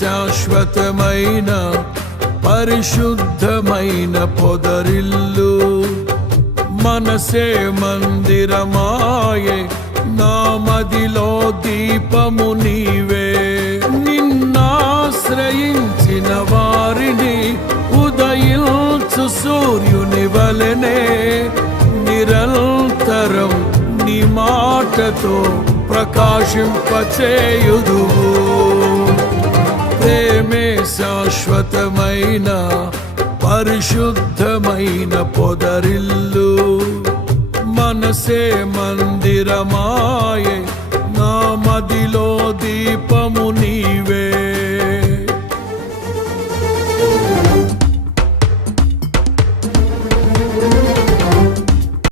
శాశ్వతమైన పరిశుద్ధమైన పొదరిల్లు. మనసే మందిరమాయే, నా మదిలో దీపము నీవే. నిన్నాశ్రయించిన వారిని ఉదయించు సూర్యుని వలెనే నిరంతరం నీ మాటతో ప్రకాశింపచేయుదువు. ప్రేమే శాశ్వతమైన పరిశుద్ధమైన పొదరిల్లు. మనసే మందిరమాయే, నా మదిలో దీపము నీవే.